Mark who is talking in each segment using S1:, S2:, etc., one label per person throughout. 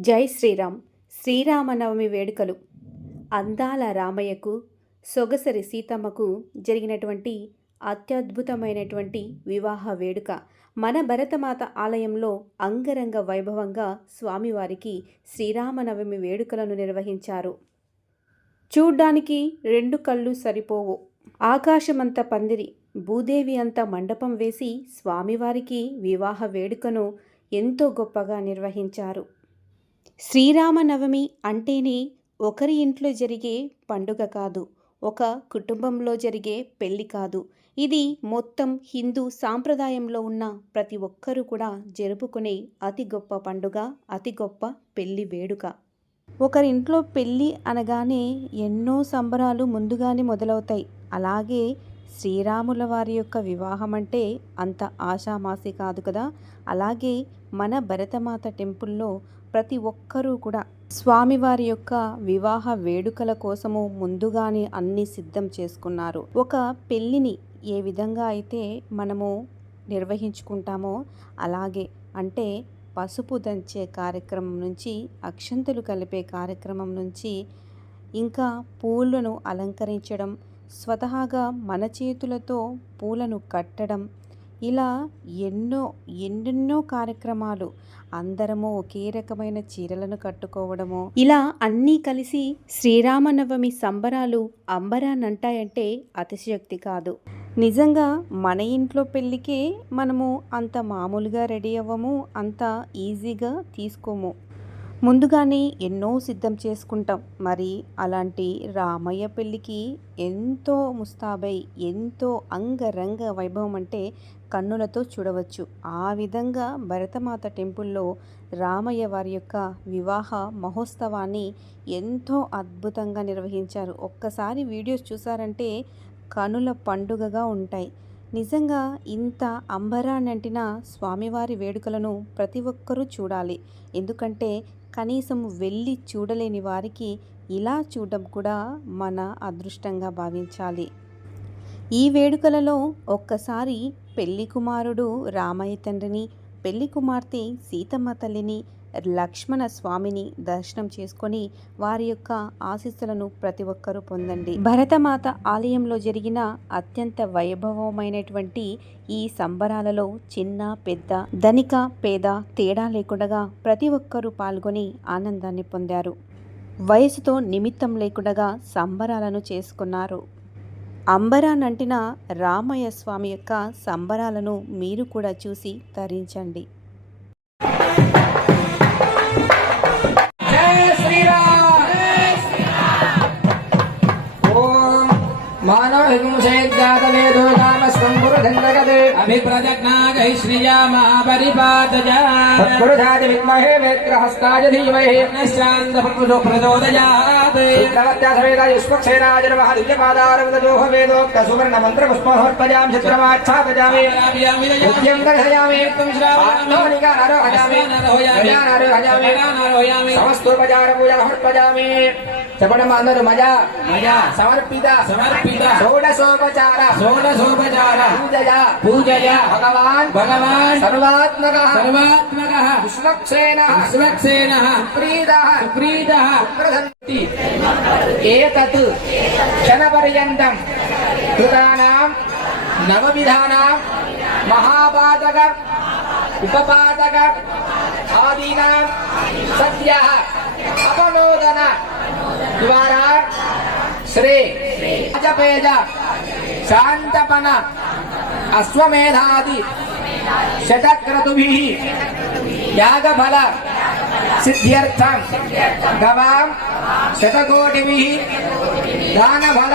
S1: జై శ్రీరామ్. శ్రీరామనవమి వేడుకలు. అందాల రామయ్యకు సొగసరి సీతమ్మకు జరిగినటువంటి అత్యద్భుతమైనటువంటి వివాహ వేడుక. మన భరతమాత ఆలయంలో అంగరంగ వైభవంగా స్వామివారికి శ్రీరామనవమి వేడుకలను నిర్వహించారు. చూడ్డానికి రెండు కళ్ళు సరిపోవు. ఆకాశమంత పందిరి భూదేవి అంత మండపం వేసి స్వామివారికి వివాహ వేడుకను ఎంతో గొప్పగా నిర్వహించారు. శ్రీరామనవమి అంటేనే ఒకరి ఇంట్లో జరిగే పండుగ కాదు ఒక కుటుంబంలో జరిగే పెళ్ళి కాదు. ఇది మొత్తం హిందూ సాంప్రదాయంలో ఉన్న ప్రతి ఒక్కరూ కూడా జరుపుకునే అతి గొప్ప పండుగ అతి గొప్ప పెళ్ళి వేడుక. ఒకరింట్లో పెళ్ళి అనగానే ఎన్నో సంబరాలు ముందుగానే మొదలవుతాయి. అలాగే శ్రీరాముల వారి యొక్క వివాహం అంటే అంత ఆషామాసి కాదు కదా. అలాగే మన భరతమాత టెంపుల్లో ప్రతి ఒక్కరూ కూడా స్వామివారి యొక్క వివాహ వేడుకల కోసము ముందుగానే అన్ని సిద్ధం చేసుకున్నారు. ఒక పెళ్ళిని ఏ విధంగా అయితే మనము నిర్వహించుకుంటామో అలాగే అంటే పసుపు దంచే కార్యక్రమం నుంచి అక్షంతలు కలిపే కార్యక్రమం నుంచి ఇంకా పూలను అలంకరించడం స్వతహాగా మన చేతులతో పూలను కట్టడం ఇలా ఎన్నో ఎన్నెన్నో కార్యక్రమాలు అందరము ఒకే రకమైన చీరలను కట్టుకోవడము ఇలా అన్నీ కలిసి శ్రీరామనవమి సంబరాలు అంబరానంటాయంటే అతిశయోక్తి కాదు. నిజంగా మన ఇంట్లో పెళ్ళికే మనము అంత మామూలుగా రెడీ అవ్వము అంత ఈజీగా తీసుకోము. ముందుగానే ఎన్నో సిద్ధం చేసుకుంటాం. మరి అలాంటి రామయ్య పెళ్ళికి ఎంతో ముస్తాబై ఎంతో అంగరంగ వైభవం అంటే కన్నులతో చూడవచ్చు. ఆ విధంగా భరతమాత టెంపుల్లో రామయ్య వారి యొక్క వివాహ మహోత్సవాన్ని ఎంతో అద్భుతంగా నిర్వహించారు. ఒక్కసారి వీడియోస్ చూసారంటే కనుల పండుగగా ఉంటాయి. నిజంగా ఇంత అంబరానంటిన స్వామివారి వేడుకలను ప్రతి ఒక్కరూ చూడాలి. ఎందుకంటే కనీసం వెళ్ళి చూడలేని వారికి ఇలా చూడడం కూడా మన అదృష్టంగా భావించాలి. ఈ వేడుకలలో ఒక్కసారి పెళ్ళి కుమారుడు రామయ్య తండ్రిని పెళ్ళి కుమార్తె సీతమ్మ తల్లిని లక్ష్మణ స్వామిని దర్శనం చేసుకొని వారి యొక్క ఆశీస్సులను ప్రతి ఒక్కరూ పొందండి. భరతమాత ఆలయంలో జరిగిన అత్యంత వైభవమైనటువంటి ఈ సంబరాలలో చిన్న పెద్ద ధనిక పేద తేడా లేకుండా ప్రతి ఒక్కరూ పాల్గొని ఆనందాన్ని పొందారు. వయసుతో నిమిత్తం లేకుండా సంబరాలను చేసుకున్నారు. అంబరానంటిన రామయ్య స్వామి యొక్క సంబరాలను మీరు కూడా చూసి తరించండి.
S2: మానవ హింసేద్యాతలేదో मुरधन्दगदे
S3: अभिप्रजग्नागैश्रिया महापरिपादजा
S2: सत्पुरुषाय विद्महे नेत्रहस्ताय धीमहि। यज्ञश्चान्दपुरुषो प्रचोदयात् नवत्यासवेदा युष्मक्षेनाय नमः दिव्यपादारविन्दजोह वेदोक्तसुवर्णमन्त्रपुष्पमर्पयामि चित्रमाच्छादयामि नित्यं दर्शयामि त्वं श्रावणनिकारोहयामि ज्ञानारोहयामि समस्तोपचारपूजामर्पयामि చెప్పడం అందరూ మజా?
S3: మజా.
S2: సమర్పిత.
S3: సమర్పిత.
S2: షోడశోపచార.
S3: షోడశోపచార.
S2: పూజయా.
S3: పూజయ.
S2: భగవాన్.
S3: భగవాన్.
S2: సర్వాత్మక.
S3: సర్వాత్మక.
S2: విశ్వక్సేన.
S3: విశ్వక్సేన.
S2: ప్రీత
S3: ప్రీత
S2: ఏతత్. క్షణపర్యంతం. కృతానాం. నవవిధానాం. మహాపాతక. ఉపపాతక. ఆదీనాం. సత్య द्वारा श्री अजपेज शांतपन अश्वेधादि शतक्रतु यागफल सिद्ध्यर्थ सिद्ध्यर्थं शतकोटि दान फल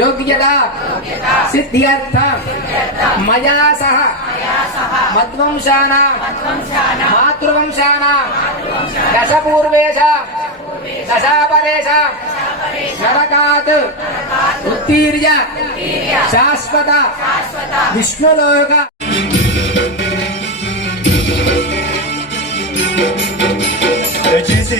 S2: योग्यता सिद्ध्यर्थ मया सह मध्वंशा मातृवंशा दशपूर्वेश దశాపరేషాం నరకాత్. ఉత్తీర్య. శాశ్వత. విష్ణులోక.
S4: దయచేసి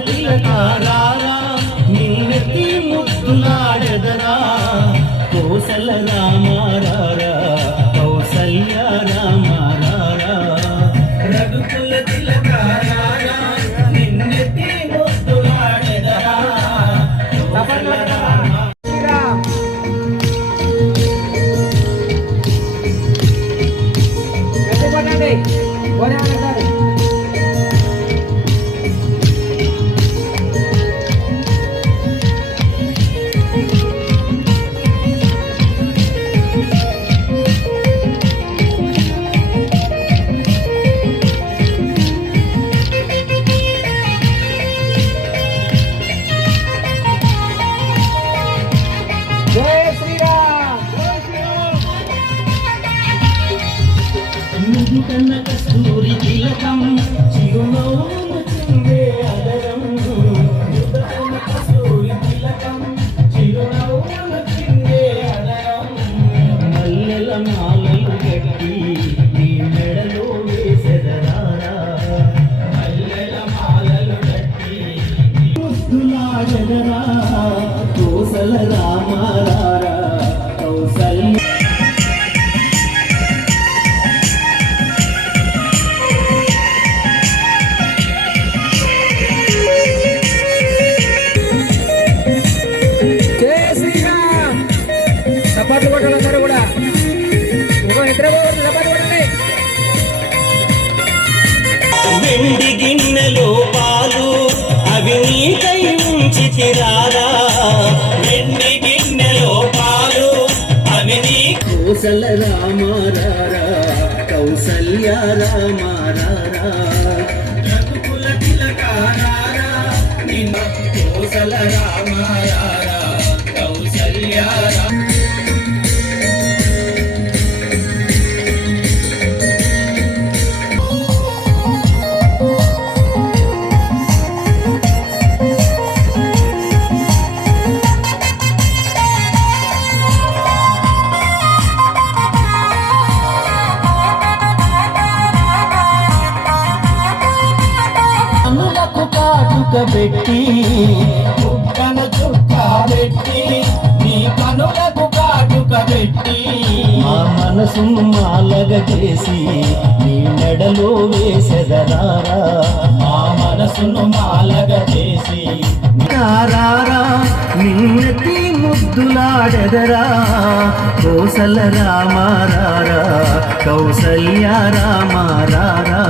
S5: తిలకారా నిన్నెత్తి ముస్తున్నా caminhão. కౌసల రామారా కౌసల్య రామారా రఘుకుల తిలకారా నిన్న కౌసల రామారా కౌసల్య
S6: పెట్టి బుగ్గన చుక్క పెట్టి నీ కనులకు కాటుక పెట్టి. మా మనసును మాలగ చేసి నీ మెడలో వేసెదరారా మా మనసును మాలగ చేసి. రారా నిన్నతి ముద్దులాడెదరా? కోసల రామారారా కౌసల్య రామారారా?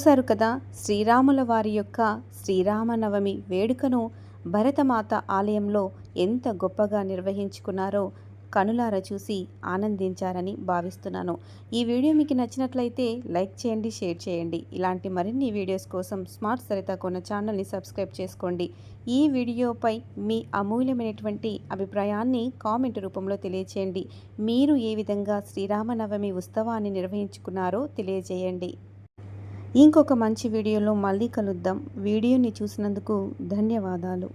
S1: చూశారు కదా శ్రీరాముల వారి యొక్క శ్రీరామనవమి వేడుకను భరతమాత ఆలయంలో ఎంత గొప్పగా నిర్వహించుకున్నారో కనులారా చూసి ఆనందించారని భావిస్తున్నాను. ఈ వీడియో మీకు నచ్చినట్లయితే లైక్ చేయండి షేర్ చేయండి. ఇలాంటి మరిన్ని వీడియోస్ కోసం స్మార్ట్ సరిత కొన్న ఛానల్ని సబ్స్క్రైబ్ చేసుకోండి. ఈ వీడియోపై మీ అమూల్యమైనటువంటి అభిప్రాయాన్ని కామెంట్ రూపంలో తెలియచేయండి. మీరు ఏ విధంగా శ్రీరామనవమి ఉత్సవాన్ని నిర్వహించుకున్నారో తెలియజేయండి. ఇంకొక మంచి వీడియోలో మళ్ళీ కలుద్దాం. వీడియోని చూసినందుకు ధన్యవాదాలు.